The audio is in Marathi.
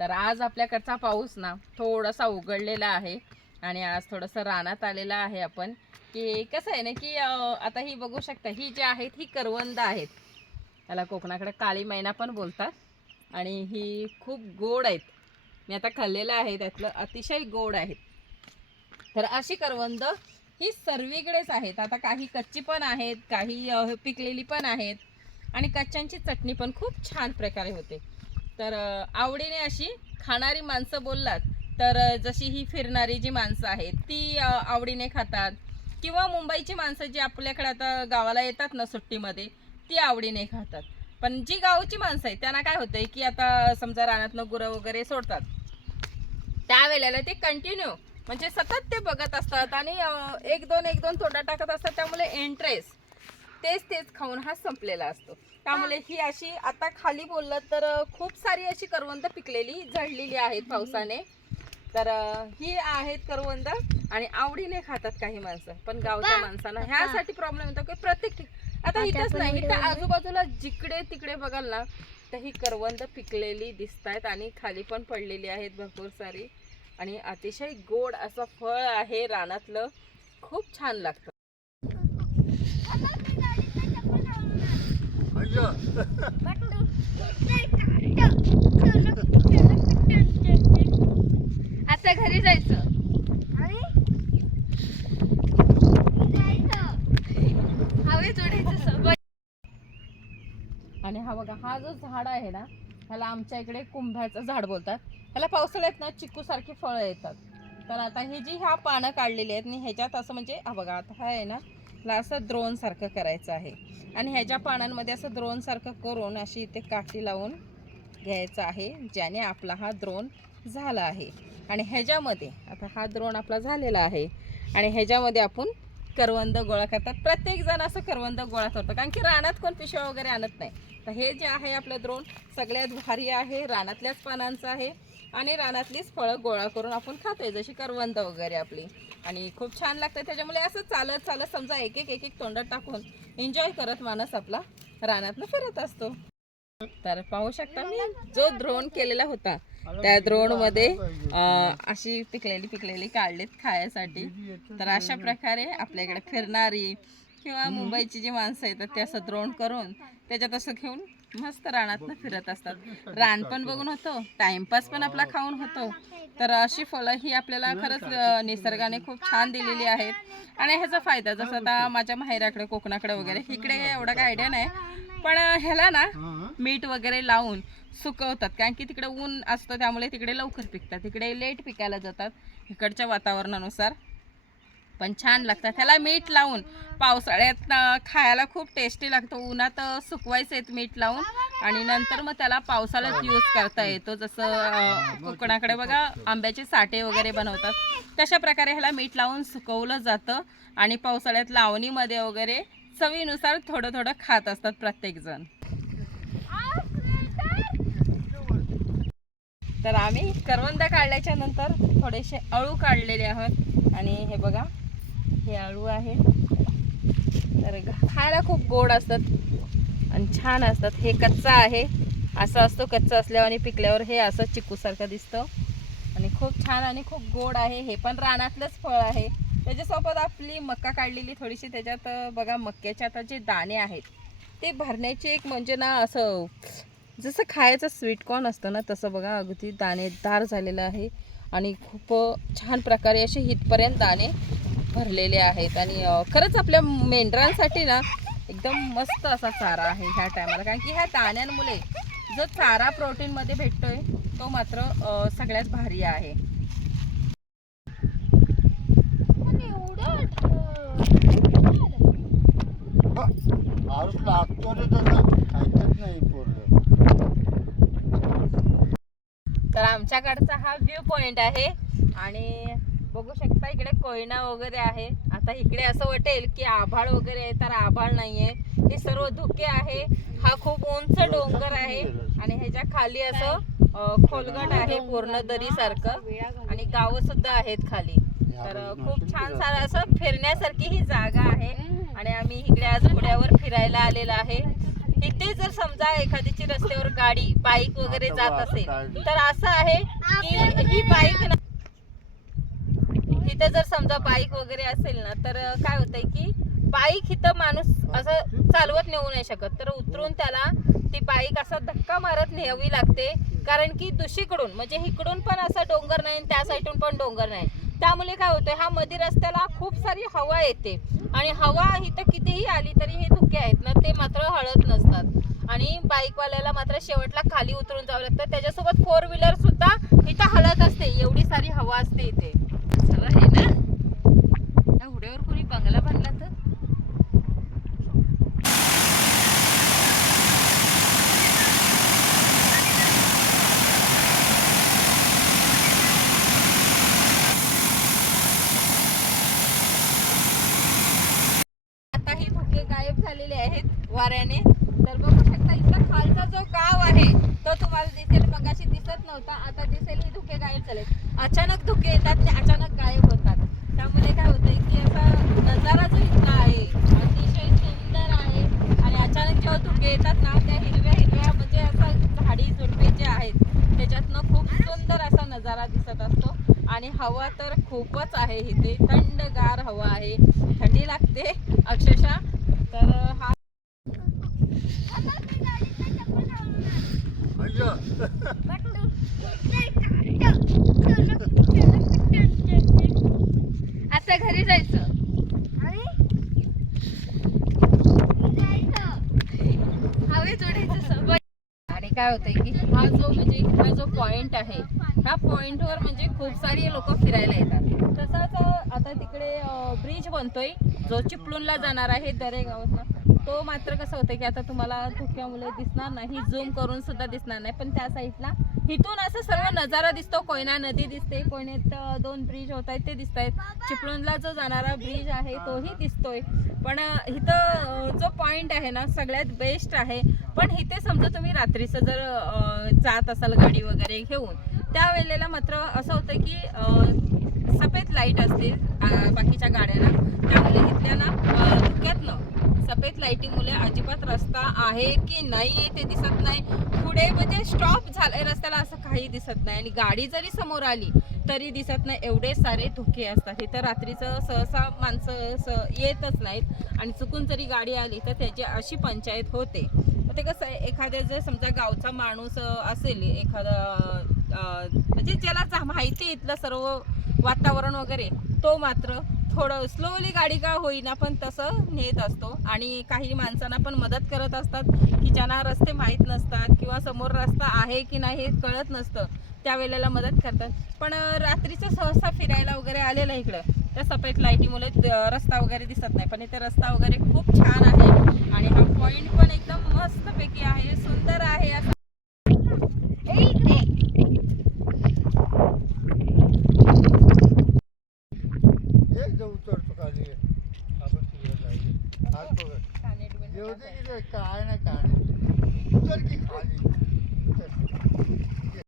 तर आज आपल्याकडचा पाऊस ना थोडासा उघडलेला आहे आणि आज थोडंसं रानात आलेलं आहे आपण. की कसं आहे ना की आता ही बघू शकता ही जी आहेत ही करवंद आहेत. त्याला कोकणाकडे काळी मैना पण बोलतात आणि ही खूप गोड आहेत. मी आता खाल्लेलं आहे त्यातलं अतिशय गोड आहेत. तर अशी करवंद ही सर्वीकडेच आहेत. आता काही कच्ची पण आहेत काही पिकलेली पण आहेत आणि कच्च्यांची चटणी पण खूप छान प्रकारे होते. तर आवडीने अशी खाणारी माणसं बोललात तर जशी ही फिरणारी जी माणसं आहेत ती आवडीने खातात? किंवा मुंबईची माणसं जी आपल्याकडे आता गावाला येतात ना सुट्टीमध्ये ती आवडीने खातात? पण जी गावची माणसं आहेत त्यांना काय होतंय की आता समजा रानातनं गुरं वगैरे सोडतात त्यावेळेला ते कंटिन्यू म्हणजे सतत ते बघत असतात आणि एक दोन एक दोन तोंडा टाकत असतात त्यामुळे इंटरेस्ट तेच तेच खाऊन हा संपलेला असतो. त्यामुळे ही. अशी आता खाली बोललं तर खूप सारी अशी करवंद पिकलेली झडलेली आहेत पावसाने. तर ही आहेत करवंद आणि आवडीने खातात काही माणसं. पण गावच्या माणसांना ह्यासाठी प्रॉब्लेम येतो की प्रत्येक आता इथंच नाही तर आजूबाजूला जिकडे तिकडे बघाल ना तर ही करवंद पिकलेली दिसत आहेत आणि खाली पण पडलेली आहेत भरपूर सारी. आणि अतिशय गोड असं फळ आहे रानातलं. खूप छान लागतं. आता घरी जायचं. हवे जोडायचं आणि हा बघा हा जो झाड आहे ना ह्याला आमच्या इकडे कुंभ्याचं झाड बोलतात. ह्याला पावसाळ्यात ना चिकू सारखी फळं येतात. तर आता ही जी ह्या पानं काढलेली आहेत आणि ह्याच्यात असं म्हणजे हा बघा आता हा आहे ना ला असं द्रोणसारखं करायचं आहे. आणि ह्याच्या पानांमध्ये असं द्रोणसारखं करून अशी इथे काठी लावून घ्यायचं आहे ज्याने आपला हा द्रोण झाला आहे. आणि ह्याच्यामध्ये आता हा द्रोण आपला झालेला आहे. आणि ह्याच्यामध्ये आपण करवंद गोळा करतात. प्रत्येक जण असं करवंद गोळा करतो कारण की रानात कोण पिशव्या वगैरे आणत नाही. तर हे जे आहे आपलं द्रोण सगळ्यात भारी आहे रानातल्याच पानांचं आहे. आणि रानातलीच फळं गोळा करून आपण खातोय जशी करवंद वगैरे आपली. आणि खूप छान लागतं त्याच्यामुळे असं चालत चालत समजा एक एक एक एक तोंडात टाकून एन्जॉय करत माणूस आपला रानातनं फिरत असतो. तर पाहू शकता मी जो द्रोण केलेला होता त्या द्रोणमध्ये अशी पिकलेली पिकलेली काढलीत खायसाठी. तर अशा प्रकारे आपल्याकडे फिरणारी किंवा मुंबईची जी माणसं येतात ते असं द्रोण करून त्याच्यात असं घेऊन मस्त रानातनं फिरत असतात. रान पण बघून होतो टाइमपास पण आपला खाऊन होतो. तर अशी फळं ही आपल्याला खरंच निसर्गाने खूप छान दिलेली आहेत. आणि ह्याचा फायदा जसं आता माझ्या माहेराकडे कोकणाकडे वगैरे इकडे एवढा काय आयडिया नाही पण ह्याला ना मीठ वगैरे लावून सुकवतात. कारण की तिकडे ऊन असतं त्यामुळे तिकडे लवकर पिकतात. तिकडे लेट पिकायला जातात इकडच्या वातावरणानुसार. पण छान लागतात. त्याला मीठ लावून पावसाळ्यात खायला खूप टेस्टी लागतं. उन्हात सुकवायचं आहेत मीठ लावून आणि नंतर मग त्याला पावसाळ्यात यूज करता येतो. जसं कोकणाकडे बघा आंब्याचे साठे वगैरे बनवतात. तशा प्रकारे ह्याला मीठ लावून सुकवलं जातं आणि पावसाळ्यात लावणीमध्ये वगैरे चवीनुसार थोडं थोडं खात असतात प्रत्येकजण. तर आम्ही करवंद काढल्याच्या नंतर थोडेसे अळू काढलेले आहोत. आणि हे बघा हे आळू आहे. तर खायला खूप गोड असतात आणि छान असतात. हे कच्चा आहे. असं असतो कच्चा असल्यावर आणि पिकल्यावर हे असं चिकूसारखं दिसतं. आणि खूप छान आणि खूप गोड आहे. हे पण रानातलंच फळ आहे. त्याच्यासोबत आपली मक्का काढलेली थोडीशी. त्याच्यात बघा मक्याचे आता जे दाणे आहेत ते भरण्याची एक म्हणजे ना असं जसं खायचं स्वीटकॉर्न असतं ना तसं बघा अगदी दाणेदार झालेलं आहे. आणि खूप छान प्रकारे असे इथपर्यंत दाणे भरलेले आहेत आणि खरंच आपल्या मेंढरांसाठी ना एकदम मस्त असा चारा आहे ह्या टायमाला. कारण की ह्या दाण्यांमुळे जो चारा प्रोटीनमध्ये भेटतोय तो मात्र सगळ्यात भारी आहे. तर आमच्याकडचा हा व्ह्यू पॉइंट आहे आणि बघू शकता इकडे कोयना वगैरे आहे. आता इकडे असं वाटेल की आभाळ वगैरे आहे तर आभाळ नाहीये. हे सर्व धुके आहे. हा खूप उंच डोंगर आहे. आणि ह्याच्या खाली असं खोलगट आहे पूर्ण दरी सारखं. आणि गाव सुद्धा आहेत खाली. तर खूप छान सारं असं फिरण्यासारखी ही जागा आहे. आणि आम्ही इकडे आज घोड्यावर फिरायला आलेलो आहे. इथे जर समजा एखाद्याची रस्त्यावर गाडी बाईक वगैरे जात असेल तर असं आहे की ही बाईक इथे जर समजा बाईक वगैरे असेल ना तर काय होतंय की बाईक इथं माणूस असं चालवत नेऊ नाही शकत. तर उतरून त्याला ती बाईक असा धक्का मारत न्यावी लागते. कारण की दुसरीकडून म्हणजे इकडून पण असा डोंगर नाही आणि त्या साईडून पण डोंगर नाही. त्यामुळे काय होतंय हा मधी रस्त्याला खूप सारी हवा येते. आणि हवा इथं कितीही आली तरी हे धुके आहेत ना ते मात्र हळत नसतात. आणि बाईकवाल्याला मात्र शेवटला खाली उतरून जावं लागतं. त्याच्यासोबत फोर व्हीलर सुद्धा इथं हलत असते. एवढी सारी हवा असते इथे. चला हे ना. या उड्यावर कोणी बंगला बांधला तर? आता ही धुके गायब झालेले आहेत वाऱ्याने तर बघू शकता इथला खालचा जो गाव आहे तो तुम्हाला दिसेल मगाशी दिसत नव्हता आता दिसेल ही धुके गायब झाले अचानक धुके येतात ते अचानक गायब होतात. त्यामुळे काय होतंय की असा नजारा जो इतका आहे अतिशय सुंदर आहे आणि अचानक जेव्हा धुके येतात ना त्या हिरव्या हिरव्या म्हणजे असं झाडी झुडपे जे आहेत त्याच्यातनं खूप सुंदर असा नजारा दिसत असतो. आणि हवा तर खूपच आहे इथे थंडगार हवा आहे. थंडी लागते अक्षरशः. तर हा आता घरी जायचं. हवे जोडायचं आणि काय होतंय की हा जो म्हणजे हा जो पॉइंट आहे ह्या पॉइंटवर म्हणजे खूप सारी लोक फिरायला येतात. तसाच आता तिकडे ब्रिज बनतोय. जो चिपळूणला जाणार आहे दरेगावचा. तो मात्र कसं होतं की आता तुम्हाला धुक्यामुळे दिसणार नाही झूम करून सुद्धा दिसणार नाही पण त्या साईडला इथून असं सर्व नजारा दिसतो. कोयना नदी दिसते कोयनेत दोन ब्रिज होत आहेत ते दिसत आहेत. चिपळूणला जो जाणारा ब्रिज आहे तोही दिसतोय. पण इथं जो पॉइंट आहे ना सगळ्यात बेस्ट आहे. पण इथे समजा तुम्ही रात्रीचं जर जात असाल गाडी वगैरे घेऊन त्यावेळेला मात्र असं होतं की सफेद लाइट असते बाकीच्या गाड्यांना त्यामुळे इथल्या ना धुक्यातनं सफेद लाईटीमुळे अजिबात रस्ता आहे की नाही ते दिसत नाही. पुढे म्हणजे स्टॉप झालाय रस्त्याला असं काही दिसत नाही. आणि गाडी जरी समोर आली तरी दिसत नाही. एवढे सारे धुके असतात. इथं रात्रीचं सहसा माणसं स येतच नाहीत. आणि चुकून जरी गाडी आली तर त्याची अशी पंचायत होते. ते कसं आहे एखाद्या जर समजा गावचा माणूस असेल एखादा म्हणजे ज्याला जा- माहिती इथलं सर्व वातावरण वगैरे तो मात्र थोडं स्लोली गाडी का होईना पण तसं नेत असतो. आणि काही माणसांना पण मदत करत असतात की ज्यांना रस्ते माहीत नसतात किंवा समोर रस्ता आहे की नाही हे कळत नसतं त्यावेळेला मदत करतात. पण रात्रीचं सहसा फिरायला वगैरे आलेलं आहे इकडं त्या सफेद लाईटीमुळे रस्ता वगैरे दिसत नाही. पण इथे रस्ता वगैरे खूप छान आहे. आणि हा पॉईंट पण एकदम मस्तपैकी आहे सुंदर आहे. असं ये जो उतरतो खाली आपण तिकडे जायचं हात बघ कानेट बिनेट येऊ दे टाकायचं. की ते काय नाही काय नाही उतर की खाली